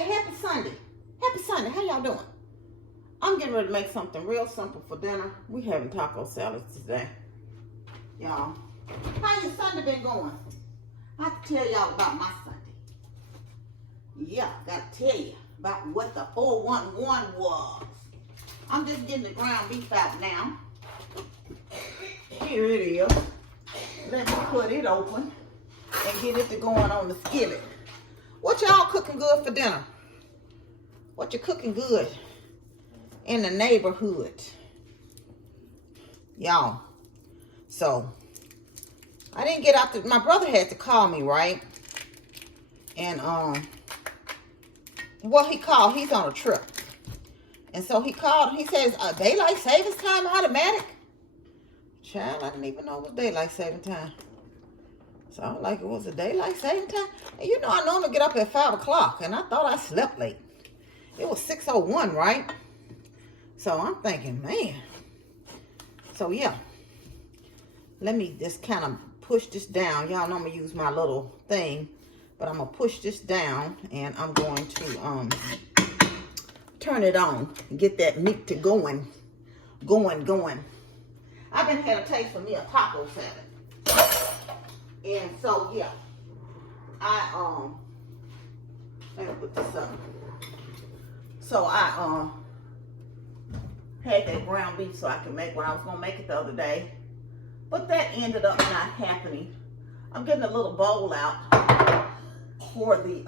Hey, happy Sunday. Happy Sunday. How y'all doing? I'm getting ready to make something real simple for dinner. We having taco salads today. Y'all, how your Sunday been going? I have to tell y'all about my Sunday. Yeah, got to tell you about what the 411 was. I'm just getting the ground beef out now. Here it is. Let me put it open and get it to going on the skillet. What y'all cooking good for dinner? What you cooking good in the neighborhood? Y'all. So, I didn't get out my brother had to call me, right? And, well, he called. He's on a trip. And so he called. He says, daylight savings time automatic? Child, I didn't even know it was daylight saving time. So I was like, it was a daylight saving time? And you know, I normally get up at 5 o'clock, and I thought I slept late. It was 6:01, right? So I'm thinking, man. So yeah. Let me just kind of push this down. Y'all know I'm going to use my little thing. But I'm going to push this down, and I'm going to turn it on and get that meat to going. I've been having a taste for me a taco salad. And so, yeah. Let me put this up. So, I had that ground beef so I could make what I was going to make it the other day. But that ended up not happening. I'm getting a little bowl out for the,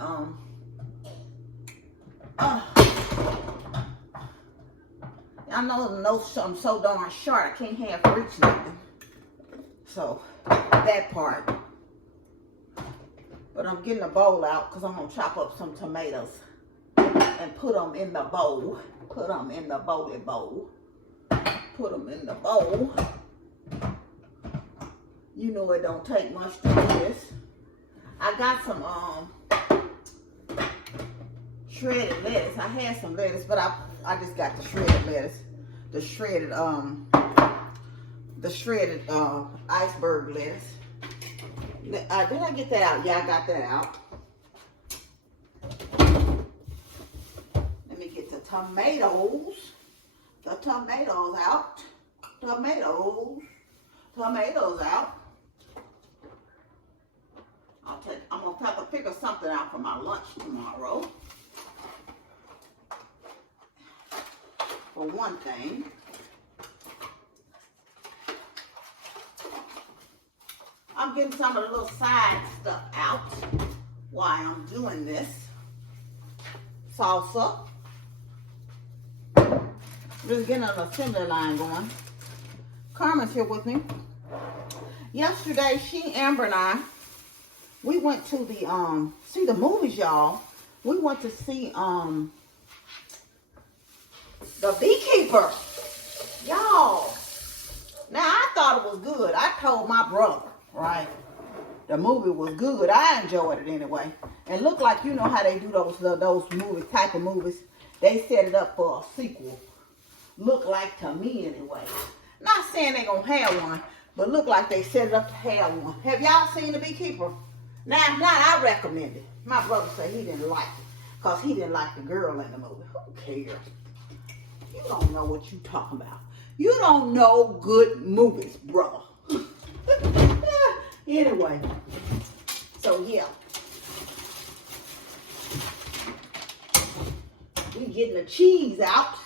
I know I'm so darn short, I can't have reach nothing. So, that part. But I'm getting a bowl out because I'm going to chop up some tomatoes and put them in the bowl. Put them in the bowly bowl. Put them in the bowl. You know it don't take much to do this. I got some shredded lettuce. I had some lettuce, but I just got the shredded lettuce. The shredded iceberg lettuce. Did I get that out? Yeah, I got that out. Let me get the tomatoes. The tomatoes out. Tomatoes out. I'm gonna have to figure something out for my lunch tomorrow. For one thing. I'm getting some of the little side stuff out while I'm doing this. Salsa. Just getting an assembly line going. Carmen's here with me. Yesterday, Amber and I, we went to the, see the movies, y'all. We went to see, The Beekeeper. Y'all. Now, I thought it was good. I told my brother, right? The movie was good. I enjoyed it anyway. And looked like, you know how they do those movie type of movies. They set it up for a sequel. Look like to me anyway. Not saying they gonna have one, but look like they set it up to have one. Have y'all seen The Beekeeper? Now, if not, I recommend it. My brother said he didn't like it because he didn't like the girl in the movie. Who cares? You don't know what you talking about. You don't know good movies, brother. Anyway, so yeah. We getting the cheese out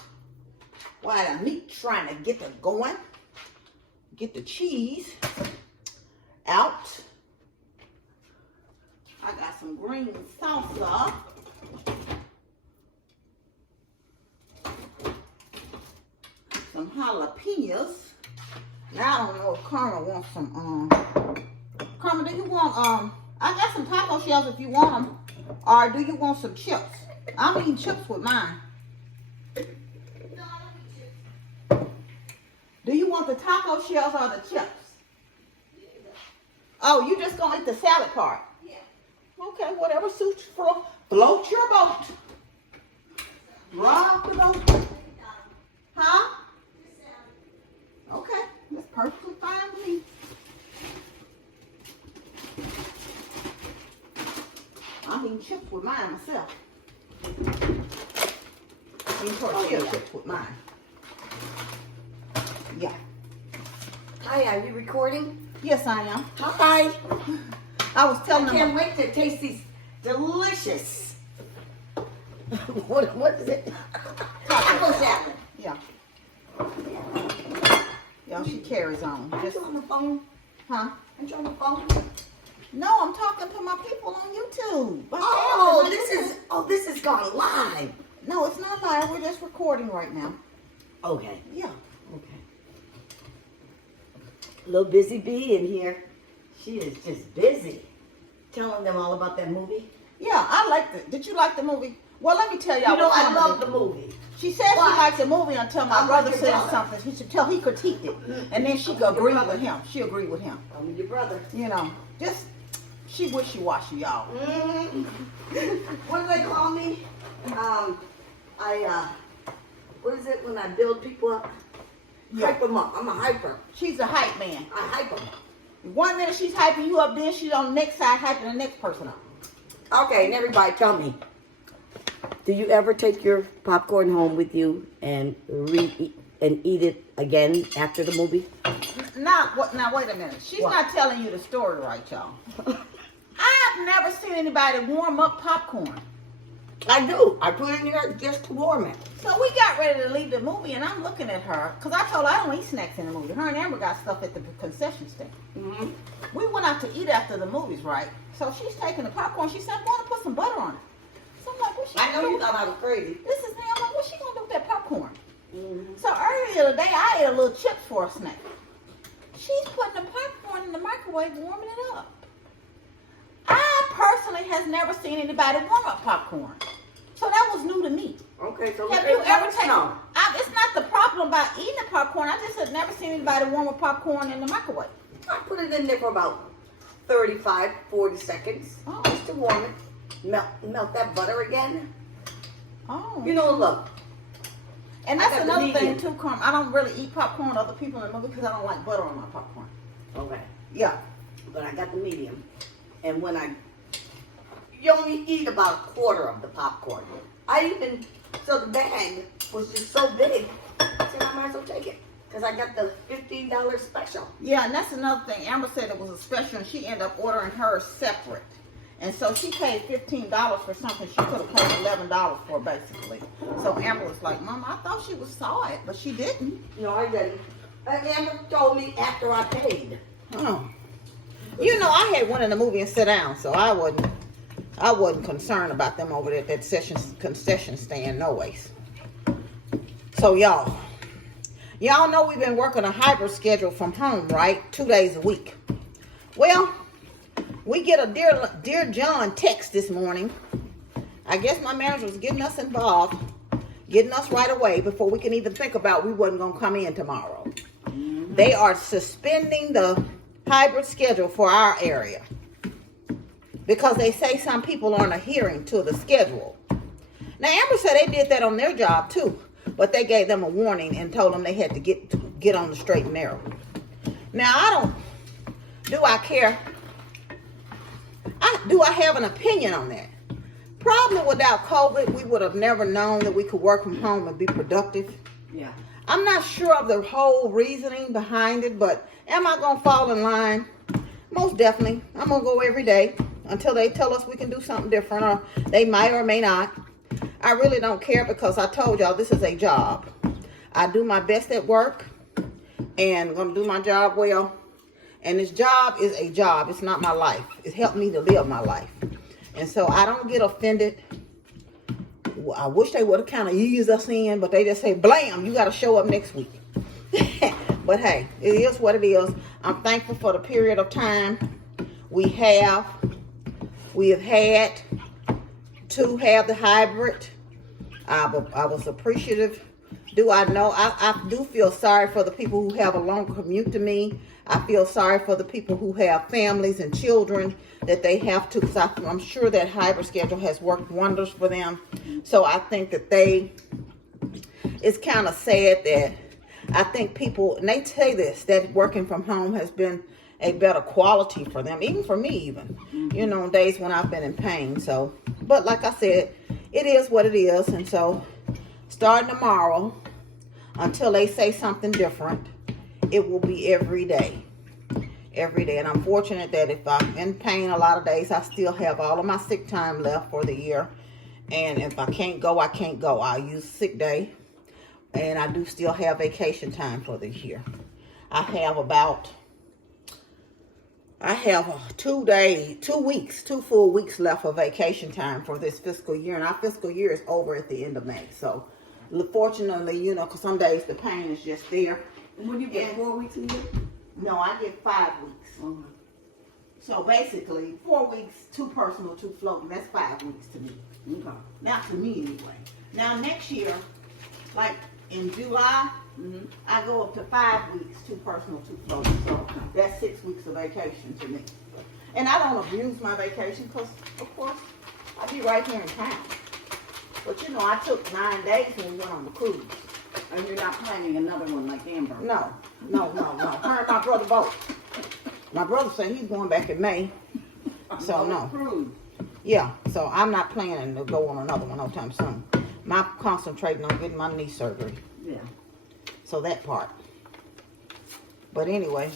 while the meat trying to get it going. Get the cheese out. I got some green salsa. Some jalapenos. Now I don't know if Carmen wants some, Carmen, do you want, I got some taco shells if you want them. Or do you want some chips? I'm eating chips with mine. Do you want the taco shells or the chips? Oh, you just gonna eat the salad part? Yeah. Okay, whatever suits you. Float your boat. Rock the boat. Huh? Okay, that's perfectly fine with me. I'm eating chips with mine myself. These tortilla chips with mine. Yeah. Hi, are you recording? Yes, I am. Hi. I was telling I them. can't wait to taste these delicious. what is it? Taco salad. Yeah. Yeah, she carries on. Aren't you on the phone? Huh? Aren't you on the phone? No, I'm talking to my people on YouTube. This is gone live. No, it's not live. We're just recording right now. Okay. Yeah. Okay. Little busy bee in here. She is just busy. Telling them all about that movie. Yeah, I liked it. Did you like the movie? Well, let me tell y'all. You know, I love the movie. She said she liked the movie until my brother said something. He critiqued it. And then she agreed with him. She agreed with him. I'm your brother. You know, just, she wishy-washy, y'all. Mm-hmm. What do they call me? What is it when I build people up? Yeah. Hype them up. I'm a hyper. She's a hype man. I hype them. 1 minute she's hyping you up, then she's on the next side hyping the next person up. Okay, and everybody tell me, do you ever take your popcorn home with you and eat it again after the movie? Now, wait a minute. She's not telling you the story right, y'all. I've never seen anybody warm up popcorn. I do. I put it in here just to warm it. So we got ready to leave the movie, and I'm looking at her, because I told her I don't eat snacks in the movie. Her and Amber got stuff at the concession stand. Mm-hmm. We went out to eat after the movies, right? So she's taking the popcorn. She said, I'm going to put some butter on it. So I'm like, what's she I know gonna you do? thought I was crazy. This is me. I'm like, what's she going to do with that popcorn? Mm-hmm. So earlier today, I ate a little chips for a snack. She's putting the popcorn in the microwave, warming it up. I personally has never seen anybody warm up popcorn. So that was new to me. Okay, so Have you ever taken? It's not the problem about eating the popcorn. I just had never seen anybody warm up popcorn in the microwave. I put it in there for about 35, 40 seconds. Oh. Just to warm it. Melt that butter again. Oh. You know, look. And that's I got another the thing medium. too, Carm. I don't really eat popcorn with other people in the movie because I don't like butter on my popcorn. Okay. Yeah. But I got the medium. And you only eat about a quarter of the popcorn. So the bag was just so big. I said, I might as well take it. Because I got the $15 special. Yeah, and that's another thing. Amber said it was a special and she ended up ordering hers separate. And so she paid $15 for something she could have paid $11 for, basically. So Amber was like, Mama, I thought she saw it, but she didn't. No, I didn't. Amber told me after I paid. Oh. You know, I had went in the movie and sat down, so I wasn't concerned about them over there at that concession stand, no ways. So y'all know we've been working a hybrid schedule from home, right? 2 days a week. Well, we get a Dear John text this morning. I guess my manager was getting us involved, getting us right away before we can even think about we wasn't going to come in tomorrow. Mm-hmm. They are suspending the hybrid schedule for our area because they say some people aren't adhering to the schedule. Now, Amber said they did that on their job too, but they gave them a warning and told them they had to get on the straight and narrow. Now, do I care? Do I have an opinion on that? Probably without COVID, we would have never known that we could work from home and be productive. Yeah. I'm not sure of the whole reasoning behind it, but am I going to fall in line? Most definitely. I'm going to go every day until they tell us we can do something different, or they might or may not. I really don't care because I told y'all this is a job. I do my best at work and I'm going to do my job well. And this job is a job. It's not my life. It's helped me to live my life. And so I don't get offended. I wish they would have kind of eased us in, but they just say, blam, you got to show up next week. But hey, it is what it is. I'm thankful for the period of time we have had to have the hybrid. I was appreciative. I do feel sorry for the people who have a long commute to me. I feel sorry for the people who have families and children that they have to, because I'm sure that hybrid schedule has worked wonders for them. So I think that it's kind of sad that I think people, and they say this, that working from home has been a better quality for them, even for me even, days when I've been in pain. So, but like I said, it is what it is. And so starting tomorrow, until they say something different, it will be every day. Every day. And I'm fortunate that if I'm in pain a lot of days, I still have all of my sick time left for the year. And if I can't go, I can't go. I'll use sick day. And I do still have vacation time for the year. I have 2 full weeks left of vacation time for this fiscal year. And our fiscal year is over at the end of May. So fortunately, you know, because some days the pain is just there. When you get 4 weeks a year? No, I get 5 weeks. Okay. So basically, 4 weeks, 2 personal, 2 floating. That's 5 weeks to me. Okay. Now to me anyway. Now next year, like in July, I go up to 5 weeks, 2 personal, 2 floating. So that's 6 weeks of vacation to me. And I don't abuse my vacation because, of course, I be right here in town. But you know, I took 9 days when we went on the cruise. And you're not planning another one like Amber? No. Her and my brother both. My brother said he's going back in May. So no. Cruise. Yeah, so I'm not planning to go on another one no time soon. I'm concentrating on getting my knee surgery. Yeah. So that part. But anyway,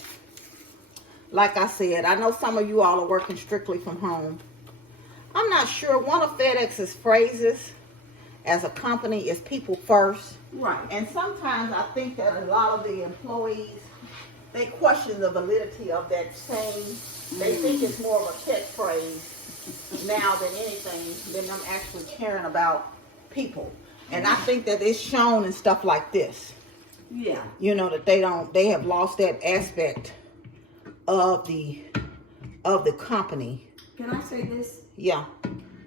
like I said, I know some of you all are working strictly from home. I'm not sure. One of FedEx's phrases as a company is people first. Right. And sometimes I think that a lot of the employees, they question the validity of that saying. They think it's more of a catchphrase now than anything than them actually caring about people. And I think that it's shown in stuff like this. Yeah. You know, that they have lost that aspect of the company. Can I say this? Yeah.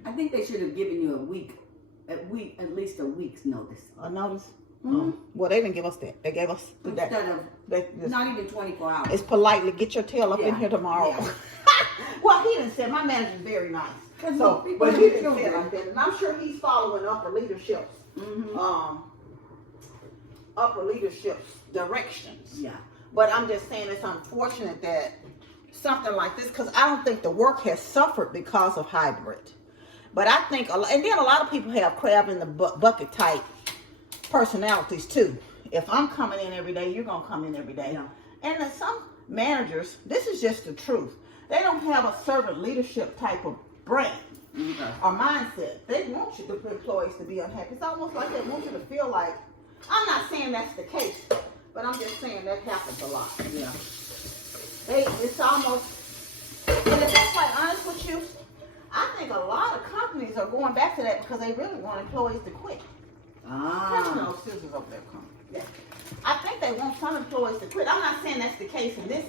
I think they should have given you at least a week's notice. A notice? Mm-hmm. Well, they didn't give us that. They gave us the day. Instead of not even 24 hours. It's politely get your tail up in Yeah. here tomorrow. Yeah. Well, he didn't say. My manager's very nice. So, people but he don't didn't feel say it good. like that. And I'm sure he's following upper leadership's directions. Yeah. But I'm just saying it's unfortunate that something like this, because I don't think the work has suffered because of hybrid. But I think, and then a lot of people have crab in the bucket type personalities too. If I'm coming in every day, you're gonna come in every day. Yeah. And then some managers, this is just the truth. They don't have a servant leadership type of brain or mindset. They want you, the employees, to be unhappy. It's almost like they want you to feel like. I'm not saying that's the case, but I'm just saying that happens a lot. Yeah. It's almost, and if I'm quite honest with you, I think a lot of companies are going back to that because they really want employees to quit. Criminal scissors over there coming. Yeah. I think they want some employees to quit. I'm not saying that's the case in this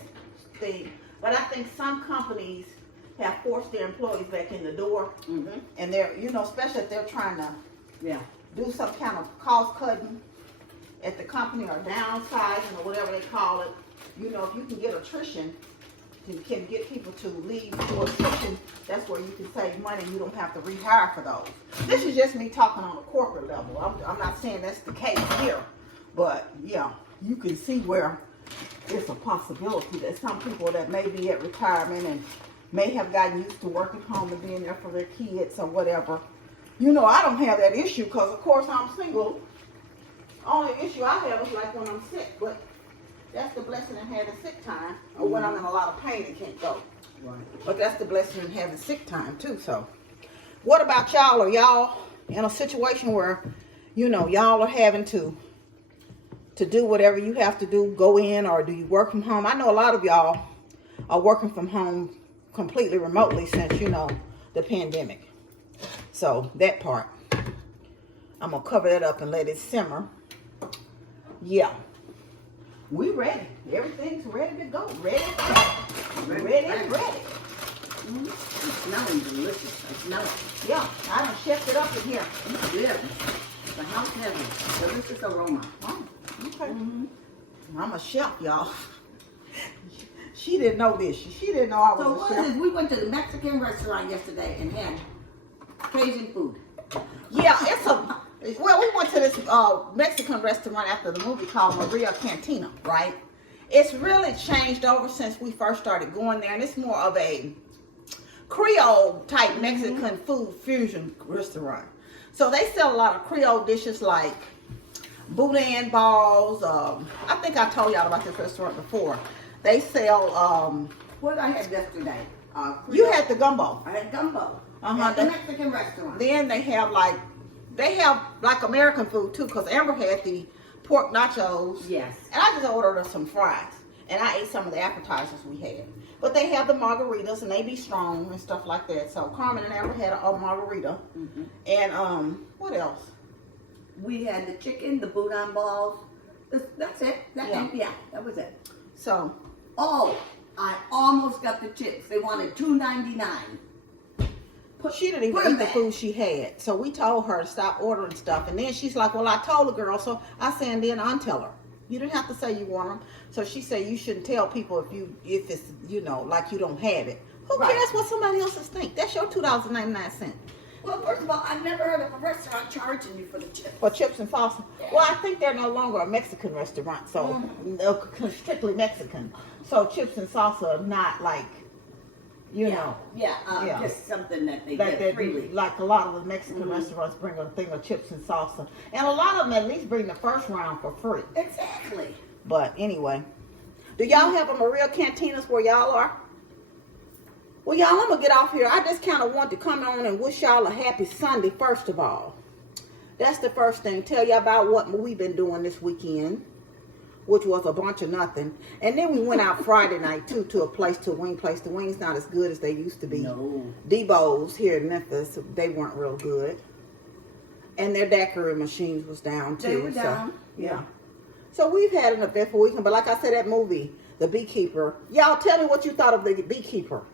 thing, but I think some companies have forced their employees back in the door, and they're, you know, especially if they're trying to do some kind of cost cutting at the company or downsizing or whatever they call it. You know, if you can get attrition, you can get people to leave for attrition, that's where you can save money and you don't have to rehire for those. This is just me talking on a corporate level. I'm not saying that's the case here, but yeah, you can see where it's a possibility that some people that may be at retirement and may have gotten used to working home and being there for their kids or whatever. You know, I don't have that issue because, of course, I'm single. Only issue I have is like when I'm sick, but that's the blessing in having sick time, or when I'm in a lot of pain and can't go. Right. But that's the blessing in having sick time too. So, what about y'all? Are y'all in a situation where, you know, y'all are having to do whatever you have to do, go in, or do you work from home? I know a lot of y'all are working from home completely remotely since, you know, the pandemic. So that part, I'm gonna cover that up and let it simmer. Yeah. We ready. Everything's ready to go. Ready. It's smelling delicious. I smell it. Yeah, I done chefed it up in here. It's good. The house heaven. Delicious aroma. Oh, okay. I'm a chef, y'all. She didn't know this. She didn't know I was So a what chef. is it? We went to the Mexican restaurant yesterday and had Cajun food. Yeah, well, we went to this Mexican restaurant after the movie called Maria Cantina, right? It's really changed over since we first started going there, and it's more of a Creole type Mexican food fusion restaurant. So they sell a lot of Creole dishes like boudin balls. I think I told y'all about this restaurant before. They sell. What I had yesterday? You had the gumbo. I had gumbo. Uh-huh. The Mexican restaurant. Then they have like American food too, because Amber had the pork nachos. Yes. And I just ordered her some fries. And I ate some of the appetizers we had. But they have the margaritas and they be strong and stuff like that. So Carmen and Amber had a margarita. Mm-hmm. And what else? We had the chicken, the boudin balls. That's it. Yeah, that was it. So. Oh, I almost got the chips. They wanted $2.99. She didn't even eat the food she had. So we told her to stop ordering stuff. And then she's like, well, I told the girl. So I said, and then untell her. You didn't have to say you want them. So she said you shouldn't tell people if it's, like you don't have it. Who cares what somebody else's think? That's your $2.99. Well, first of all, I've never heard of a restaurant charging you for the chips. For chips and salsa. Yeah. Well, I think they're no longer a Mexican restaurant, so they're strictly Mexican. So chips and salsa are not like, just something that they get freely. Like a lot of the Mexican restaurants bring a thing of chips and salsa. And a lot of them at least bring the first round for free. Exactly. But anyway, do y'all have a Maria Cantinas where y'all are? Well, y'all, I'm going to get off here. I just kind of want to come on and wish y'all a happy Sunday, first of all. That's the first thing. Tell you about what we've been doing this weekend, which was a bunch of nothing. And then we went out Friday night, too, to a place, to a wing place. The wings not as good as they used to be. No. Debo's here in Memphis, they weren't real good. And their daiquiri machines was down, too. They were down. So, yeah. So we've had an eventful weekend. But like I said, that movie, The Beekeeper, y'all tell me what you thought of The Beekeeper.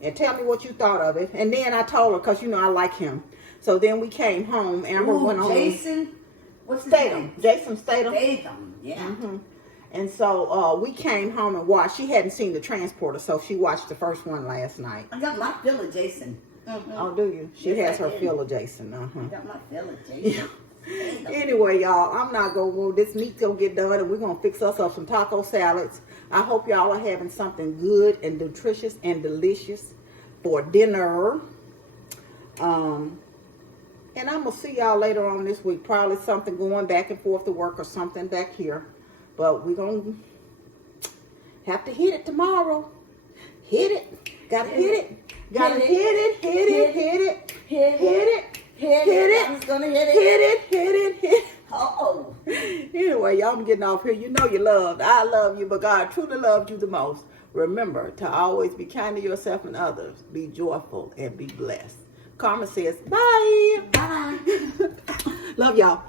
And tell me what you thought of it. And then I told her, because, I like him. So then we came home. Amber went on. Jason? What's his name? Jason Statham. Yeah. Mm-hmm. And so we came home and watched. She hadn't seen The Transporter, so she watched the first one last night. I got my fill of Jason. Mm-hmm. Oh, do you? She has her fill of Jason. I got my fill of Jason. Anyway, y'all, I'm not going to go. This meat's going to get done, and we're going to fix us up some taco salads. I hope y'all are having something good and nutritious and delicious for dinner. And I'm going to see y'all later on this week. Probably something going back and forth to work or something back here. But we're going to have to hit it tomorrow. Hit it. Got to hit it. Got to hit it. Hit it. Hit it. Hit it. Hit it. I'm going to hit it. Hit it. Hit it. Hit it. Uh-oh. Anyway, y'all, I'm getting off here. You know you're loved. I love you, but God truly loved you the most. Remember to always be kind to yourself and others. Be joyful and be blessed. Carmen says, bye. Bye. Love y'all.